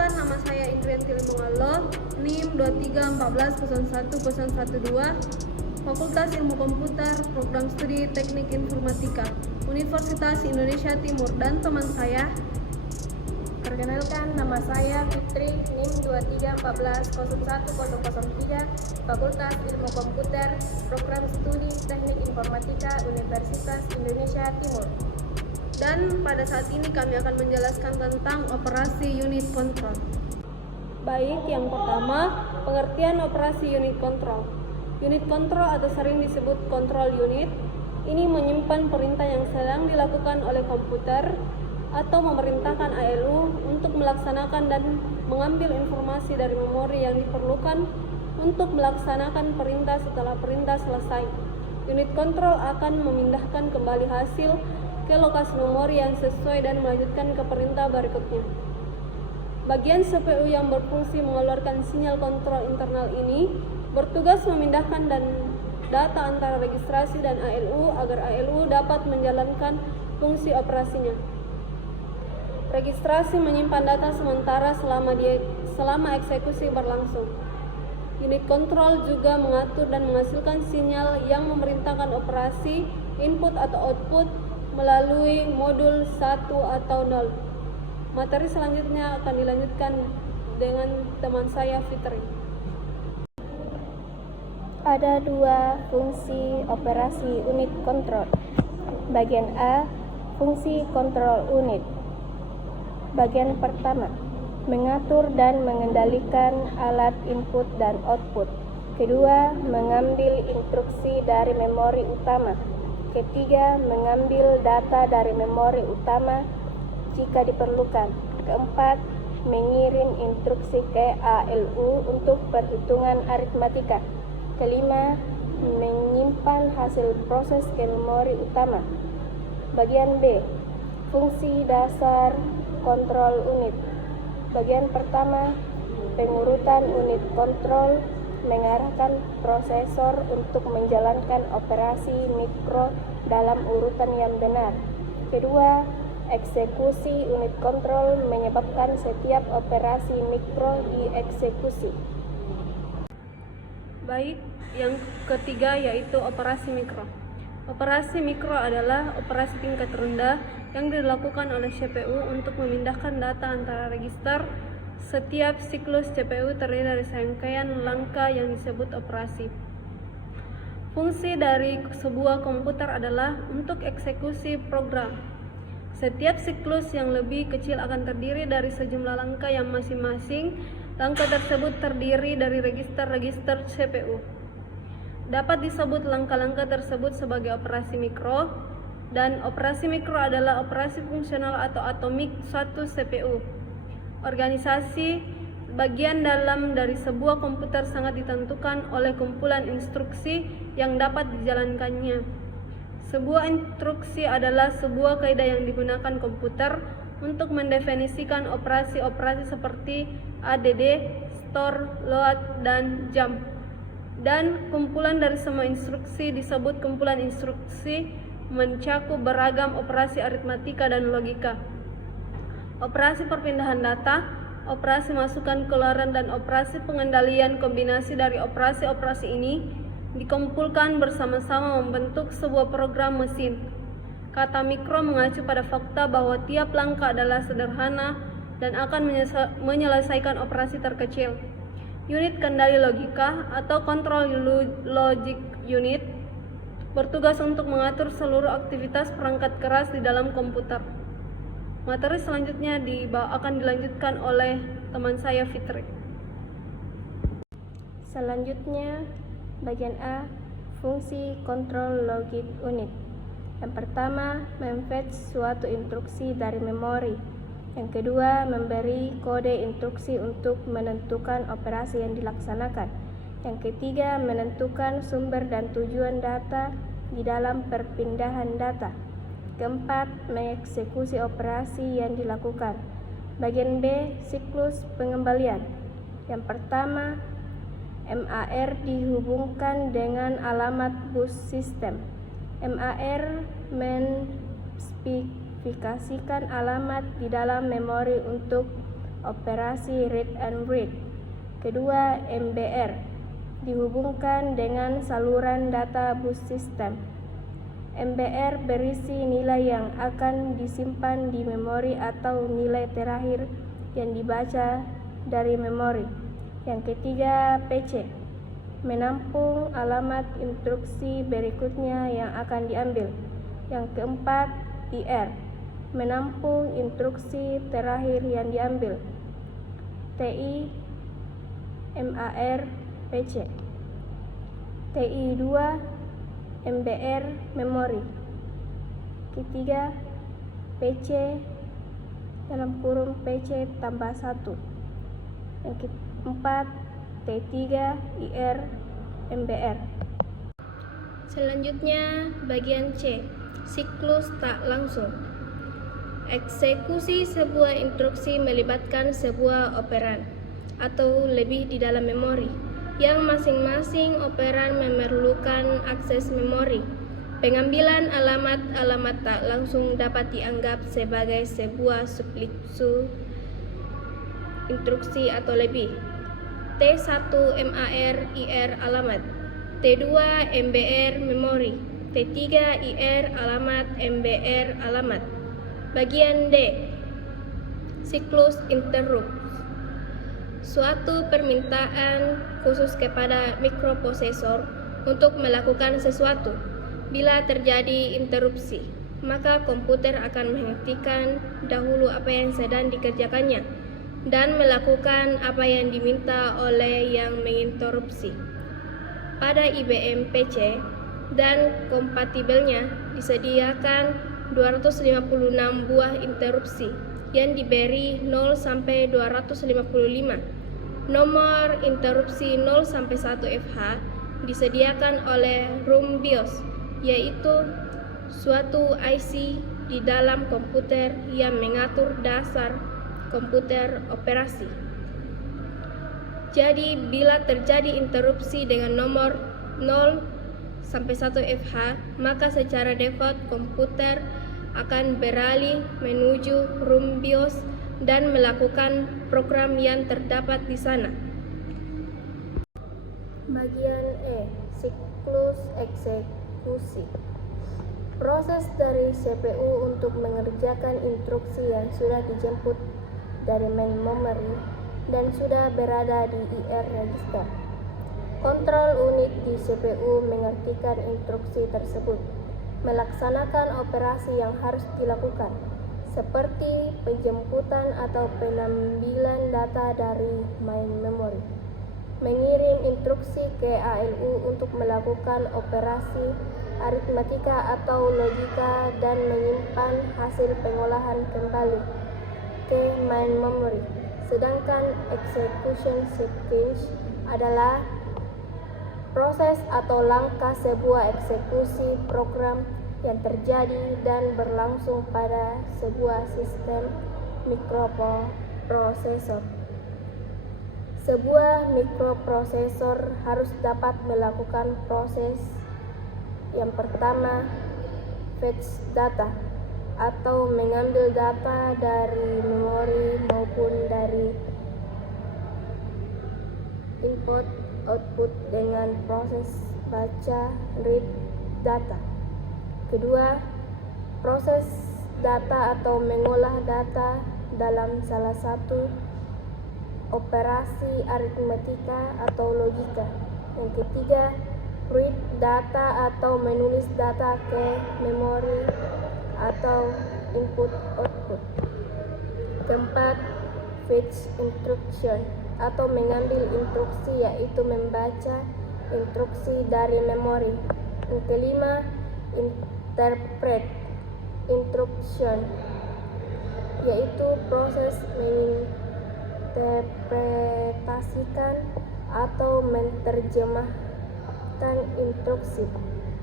Perkenalkan, nama saya Indrianti Limongallo, NIM 231401012, Fakultas Ilmu Komputer, Program Studi Teknik Informatika, Universitas Indonesia Timur, dan teman saya. Perkenalkan, nama saya Fitri, NIM 231401003, Fakultas Ilmu Komputer, Program Studi Teknik Informatika, Universitas Indonesia Timur. Dan pada saat ini kami akan menjelaskan tentang operasi unit control. Baik, yang pertama, pengertian operasi unit control. Unit control atau sering disebut control unit, ini menyimpan perintah yang sedang dilakukan oleh komputer atau memerintahkan ALU untuk melaksanakan dan mengambil informasi dari memori yang diperlukan untuk melaksanakan perintah setelah perintah selesai. Unit control akan memindahkan kembali hasil ke lokasi memori yang sesuai dan melanjutkan ke perintah berikutnya. Bagian CPU yang berfungsi mengeluarkan sinyal kontrol internal ini bertugas memindahkan data antara registrasi dan ALU agar ALU dapat menjalankan fungsi operasinya. Registrasi menyimpan data sementara selama eksekusi berlangsung. Unit control juga mengatur dan menghasilkan sinyal yang memerintahkan operasi, input atau output melalui modul 1 atau 0. Materi selanjutnya akan dilanjutkan dengan teman saya Fitri. Ada dua fungsi operasi unit kontrol. Bagian A, fungsi kontrol unit. Bagian pertama, mengatur dan mengendalikan alat input dan output. Kedua, mengambil instruksi dari memori utama. Ketiga, mengambil data dari memori utama jika diperlukan. Keempat, mengirim instruksi ke ALU untuk perhitungan aritmatika. Kelima, menyimpan hasil proses ke memori utama. Bagian B, fungsi dasar kontrol unit. Bagian pertama, pengurutan unit kontrol mengarahkan prosesor untuk menjalankan operasi mikro dalam urutan yang benar. Kedua, eksekusi unit kontrol menyebabkan setiap operasi mikro dieksekusi. Baik, yang ketiga yaitu operasi mikro. Operasi mikro adalah operasi tingkat rendah yang dilakukan oleh CPU untuk memindahkan data antara register. Setiap siklus CPU terdiri dari serangkaian langkah yang disebut operasi. Fungsi dari sebuah komputer adalah untuk eksekusi program. Setiap siklus yang lebih kecil akan terdiri dari sejumlah langkah yang masing-masing langkah tersebut terdiri dari register-register CPU. Dapat disebut langkah-langkah tersebut sebagai operasi mikro, dan operasi mikro adalah operasi fungsional atau atomik suatu CPU. Organisasi bagian dalam dari sebuah komputer sangat ditentukan oleh kumpulan instruksi yang dapat dijalankannya. Sebuah instruksi adalah sebuah kaidah yang digunakan komputer untuk mendefinisikan operasi-operasi seperti add, store, load, dan jump. Dan kumpulan dari semua instruksi disebut kumpulan instruksi, mencakup beragam operasi aritmatika dan logika. Operasi perpindahan data, operasi masukan keluaran, dan operasi pengendalian kombinasi dari operasi-operasi ini dikumpulkan bersama-sama membentuk sebuah program mesin. Kata mikro mengacu pada fakta bahwa tiap langkah adalah sederhana dan akan menyelesaikan operasi terkecil. Unit kendali logika atau control logic unit bertugas untuk mengatur seluruh aktivitas perangkat keras di dalam komputer. Materi selanjutnya akan dilanjutkan oleh teman saya Fitri. Selanjutnya, bagian A, fungsi kontrol logic unit. Yang pertama, memfetch suatu instruksi dari memori. Yang kedua, memberi kode instruksi untuk menentukan operasi yang dilaksanakan. Yang ketiga, menentukan sumber dan tujuan data di dalam perpindahan data. Keempat, mengeksekusi operasi yang dilakukan. Bagian B, siklus pengembalian. Yang pertama, MAR dihubungkan dengan alamat bus sistem. MAR menspesifikasikan alamat di dalam memori untuk operasi read and write. Kedua, MBR dihubungkan dengan saluran data bus system. MBR berisi nilai yang akan disimpan di memori atau nilai terakhir yang dibaca dari memori. Yang ketiga, PC menampung alamat instruksi berikutnya yang akan diambil. Yang keempat, IR menampung instruksi terakhir yang diambil. TI, MAR, PC. TI 2, MBR, memori. Ketiga, PC PC tambah 1. Yang keempat, T3, IR, MBR. Selanjutnya, bagian C, siklus tak langsung. Eksekusi sebuah instruksi melibatkan sebuah operan atau lebih di dalam memori, yang masing-masing operan memerlukan akses memori. Pengambilan alamat tak langsung dapat dianggap sebagai sebuah substitusi instruksi atau lebih. T1 MAR IR alamat, T2 MBR memori, T3 IR alamat MBR alamat. Bagian D, siklus interrupt. Suatu permintaan khusus kepada mikroprosesor untuk melakukan sesuatu. Bila terjadi interupsi, maka komputer akan menghentikan dahulu apa yang sedang dikerjakannya dan melakukan apa yang diminta oleh yang menginterupsi. Pada IBM PC dan kompatibelnya disediakan 256 buah interupsi yang diberi 0 sampai 255. Nomor interupsi 0 sampai 1 FH disediakan oleh ROM BIOS, yaitu suatu IC di dalam komputer yang mengatur dasar komputer operasi. Jadi bila terjadi interupsi dengan nomor 0 sampai 1 FH, maka secara default komputer akan beralih menuju ROM BIOS dan melakukan program yang terdapat di sana. Bagian E, siklus eksekusi. Proses dari CPU untuk mengerjakan instruksi yang sudah dijemput dari main memory dan sudah berada di IR register. Kontrol unit di CPU mengertikan instruksi tersebut, melaksanakan operasi yang harus dilakukan, seperti penjemputan atau pengambilan data dari main memory, mengirim instruksi ke ALU untuk melakukan operasi aritmatika atau logika, dan menyimpan hasil pengolahan kembali ke main memory. Sedangkan execution sequence adalah proses atau langkah sebuah eksekusi program yang terjadi dan berlangsung pada sebuah sistem mikroprosesor. Sebuah mikroprosesor harus dapat melakukan proses yang pertama, fetch data, atau mengambil data dari memori maupun dari input output dengan proses baca read data. Kedua, proses data atau mengolah data dalam salah satu operasi aritmatika atau logika. Yang ketiga, read data atau menulis data ke memori atau input output. Keempat, fetch instruction atau mengambil instruksi, yaitu membaca instruksi dari memori. Yang kelima, interpret instruction, yaitu proses menginterpretasikan atau menerjemahkan instruksi.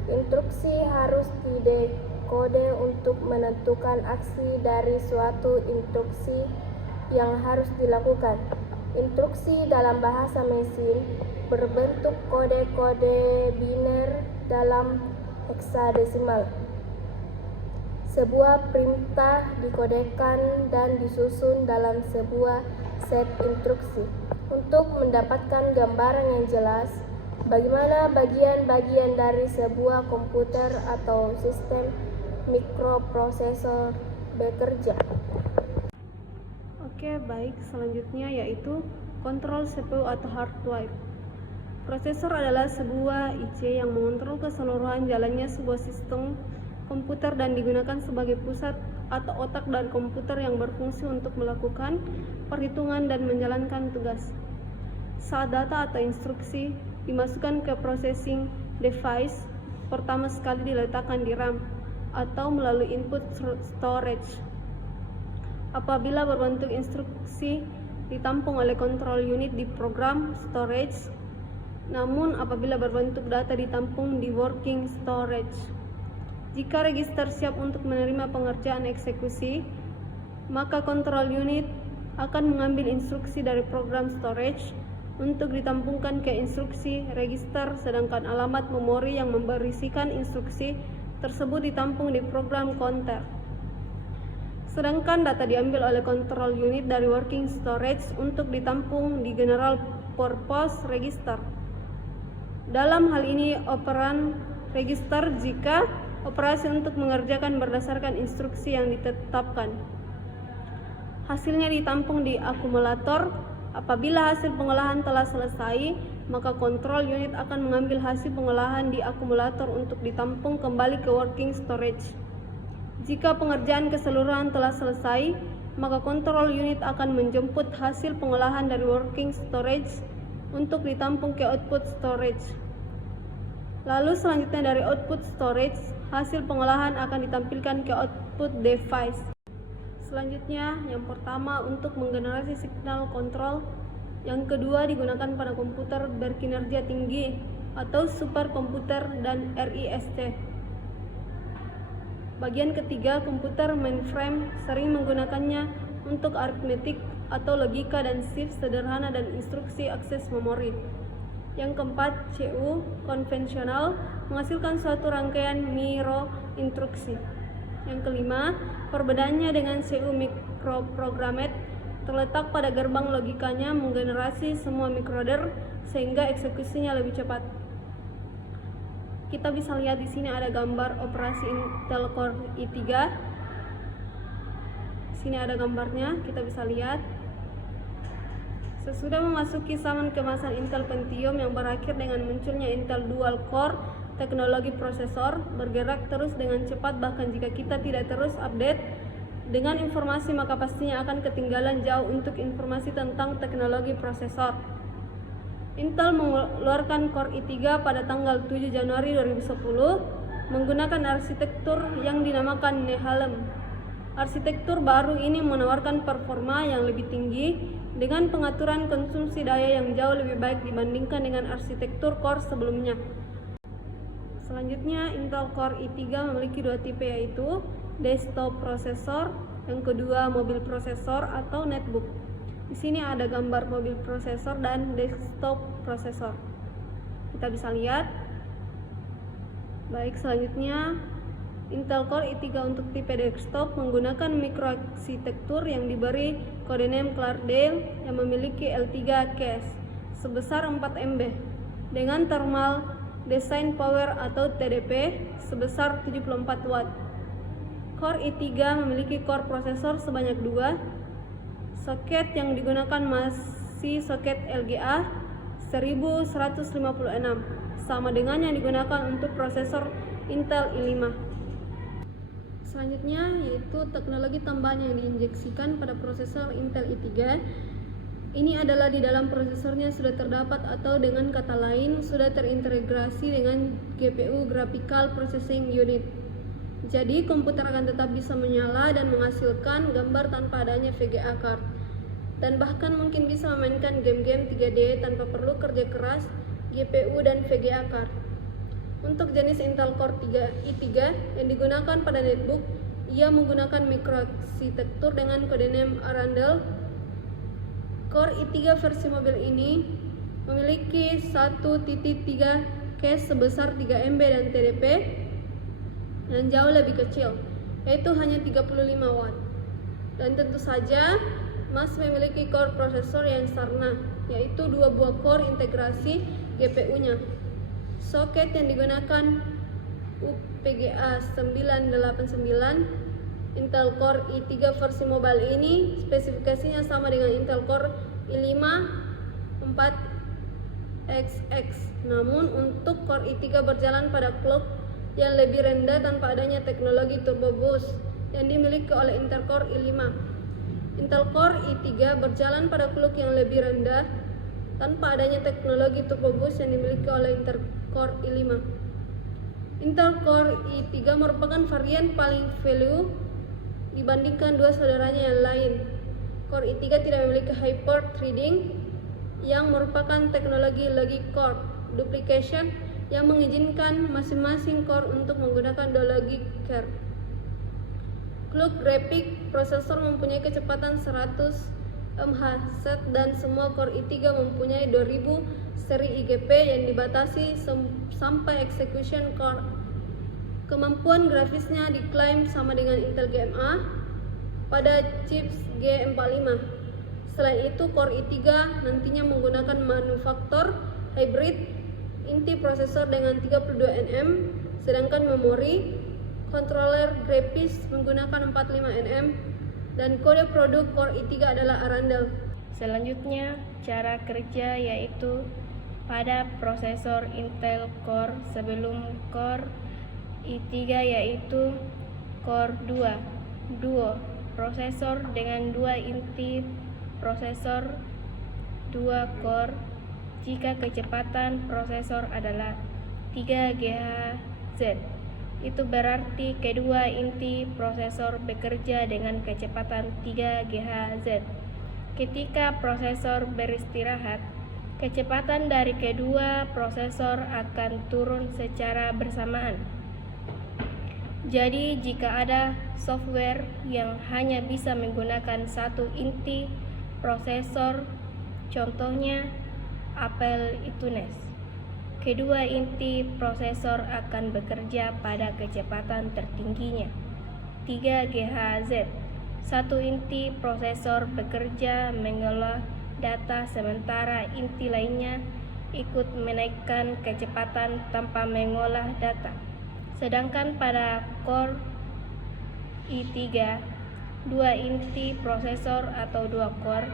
Instruksi harus didekode untuk menentukan aksi dari suatu instruksi yang harus dilakukan. Instruksi dalam bahasa mesin berbentuk kode-kode biner dalam heksadesimal. Sebuah perintah dikodekan dan disusun dalam sebuah set instruksi untuk mendapatkan gambaran yang jelas bagaimana bagian-bagian dari sebuah komputer atau sistem mikroprosesor bekerja. Oke, baik. Selanjutnya yaitu kontrol CPU atau hardware. Prosesor adalah sebuah IC yang mengontrol keseluruhan jalannya sebuah sistem komputer dan digunakan sebagai pusat atau otak dari komputer yang berfungsi untuk melakukan perhitungan dan menjalankan tugas. Saat data atau instruksi dimasukkan ke processing device, pertama sekali diletakkan di RAM atau melalui input storage. Apabila berbentuk instruksi ditampung oleh control unit di program storage, namun apabila berbentuk data ditampung di working storage. Jika register siap untuk menerima pengerjaan eksekusi, maka control unit akan mengambil instruksi dari program storage untuk ditampungkan ke instruksi register, sedangkan alamat memori yang memberisikan instruksi tersebut ditampung di program counter. Sedangkan data diambil oleh control unit dari working storage untuk ditampung di general purpose register. Dalam hal ini operan register jika operasi untuk mengerjakan berdasarkan instruksi yang ditetapkan. Hasilnya ditampung di akumulator. Apabila hasil pengolahan telah selesai, maka control unit akan mengambil hasil pengolahan di akumulator untuk ditampung kembali ke working storage. Jika pengerjaan keseluruhan telah selesai, maka control unit akan menjemput hasil pengolahan dari working storage untuk ditampung ke output storage. Lalu selanjutnya dari output storage, hasil pengolahan akan ditampilkan ke output device. Selanjutnya, yang pertama untuk menggenerasi signal kontrol, yang kedua digunakan pada komputer berkinerja tinggi atau superkomputer dan RISC. Bagian ketiga, komputer mainframe sering menggunakannya untuk aritmetik atau logika dan shift sederhana dan instruksi akses memori. Yang keempat, CPU konvensional menghasilkan suatu rangkaian micro instruksi. Yang kelima, perbedaannya dengan CPU microprogrammed terletak pada gerbang logikanya menggenerasi semua mikroder sehingga eksekusinya lebih cepat. Kita bisa lihat di sini ada gambar operasi Intel Core i3. Di sini ada gambarnya, kita bisa lihat. Sesudah memasuki zaman kemasan Intel Pentium yang berakhir dengan munculnya Intel Dual Core, teknologi prosesor bergerak terus dengan cepat, bahkan jika kita tidak terus update dengan informasi maka pastinya akan ketinggalan jauh untuk informasi tentang teknologi prosesor. Intel mengeluarkan Core i3 pada tanggal 7 Januari 2010 menggunakan arsitektur yang dinamakan Nehalem. Arsitektur baru ini menawarkan performa yang lebih tinggi dengan pengaturan konsumsi daya yang jauh lebih baik dibandingkan dengan arsitektur core sebelumnya. Selanjutnya, Intel Core i3 memiliki dua tipe, yaitu desktop prosesor, yang kedua mobil prosesor atau netbook. Di sini ada gambar mobil prosesor dan desktop prosesor. Kita bisa lihat. Baik, selanjutnya Intel Core i3 untuk tipe desktop menggunakan mikroarsitektur yang diberi kode name Clarkdale yang memiliki L3 cache sebesar 4 MB dengan thermal design power atau TDP sebesar 74 watt. Core i3 memiliki core prosesor sebanyak 2. Soket yang digunakan masih soket LGA 1156 sama dengan yang digunakan untuk prosesor Intel i5. Selanjutnya yaitu teknologi tambahan yang diinjeksikan pada prosesor Intel i3. Ini adalah di dalam prosesornya sudah terdapat atau dengan kata lain sudah terintegrasi dengan GPU Graphical Processing Unit. Jadi komputer akan tetap bisa menyala dan menghasilkan gambar tanpa adanya VGA card. Dan bahkan mungkin bisa memainkan game-game 3D tanpa perlu kerja keras GPU dan VGA card. Untuk jenis Intel Core i3 yang digunakan pada netbook, ia menggunakan mikroarsitektur dengan kode name Arundel. Core i3 versi mobil ini memiliki 1.3 cache sebesar 3 MB dan TDP yang jauh lebih kecil, yaitu hanya 35 watt. Dan tentu saja masih memiliki core prosesor yang sederhana, yaitu 2 buah core integrasi GPU-nya. Soket yang digunakan UPGA 989 Intel Core i3 versi mobile ini spesifikasinya sama dengan Intel Core i5 4XX. Namun untuk Core i3 berjalan pada clock yang lebih rendah tanpa adanya teknologi turbo boost yang dimiliki oleh Intel Core i5. Intel Core i3 berjalan pada clock yang lebih rendah tanpa adanya teknologi turbo boost yang dimiliki oleh Intel Core i5. Intel Core i3 merupakan varian paling value dibandingkan dua saudaranya yang lain. Core i3 tidak memiliki hyper-threading yang merupakan teknologi logic core duplication yang mengizinkan masing-masing core untuk menggunakan dua logic core. Clock graphic prosesor mempunyai kecepatan 100 MHz dan semua core i3 mempunyai 2000 seri IGP yang dibatasi sampai execution core. Kemampuan grafisnya diklaim sama dengan Intel GMA pada chips G45. Selain itu, Core i3 nantinya menggunakan manufaktur hybrid inti prosesor dengan 32 nm, sedangkan memori controller grafis menggunakan 45 nm, dan kode produk Core i3 adalah Arandel. Selanjutnya, cara kerja yaitu pada prosesor Intel Core sebelum Core i3 yaitu Core 2 Duo, prosesor dengan 2 inti prosesor 2 core jika kecepatan prosesor adalah 3 GHz. Itu berarti kedua inti prosesor bekerja dengan kecepatan 3 GHz. Ketika prosesor beristirahat, kecepatan dari kedua prosesor akan turun secara bersamaan. Jadi jika ada software yang hanya bisa menggunakan satu inti prosesor, contohnya Apple iTunes, kedua inti prosesor akan bekerja pada kecepatan tertingginya 3 GHz. Satu inti prosesor bekerja mengolah data sementara inti lainnya ikut menaikkan kecepatan tanpa mengolah data. Sedangkan pada Core i3, dua inti prosesor atau dua core,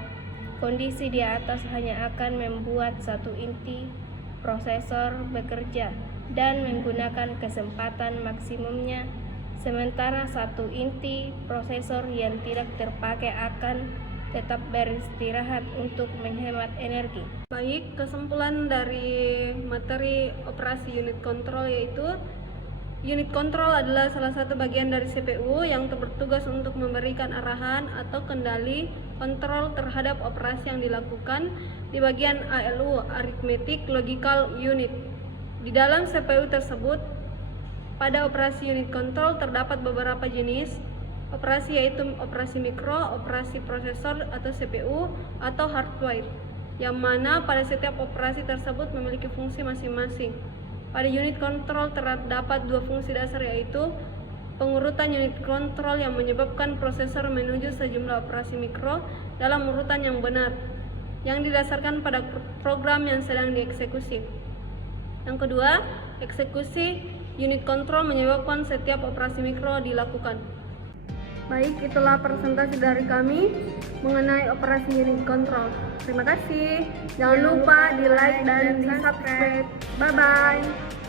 kondisi di atas hanya akan membuat satu inti prosesor bekerja dan menggunakan kecepatan maksimumnya, sementara satu inti prosesor yang tidak terpakai akan tetap beristirahat untuk menghemat energi. Baik, kesimpulan dari materi operasi unit control yaitu unit control adalah salah satu bagian dari CPU yang bertugas untuk memberikan arahan atau kendali kontrol terhadap operasi yang dilakukan di bagian ALU, Arithmetic Logical Unit. Di dalam CPU tersebut, pada operasi unit control terdapat beberapa jenis operasi yaitu operasi mikro, operasi prosesor atau CPU, atau hardware, yang mana pada setiap operasi tersebut memiliki fungsi masing-masing. Pada unit control terdapat dua fungsi dasar yaitu pengurutan unit control yang menyebabkan prosesor menuju sejumlah operasi mikro dalam urutan yang benar, yang didasarkan pada program yang sedang dieksekusi. Yang kedua, eksekusi unit control menyebabkan setiap operasi mikro dilakukan. Baik, itulah presentasi dari kami mengenai operasi unit control. Terima kasih. Jangan lupa di like dan di subscribe. Bye bye.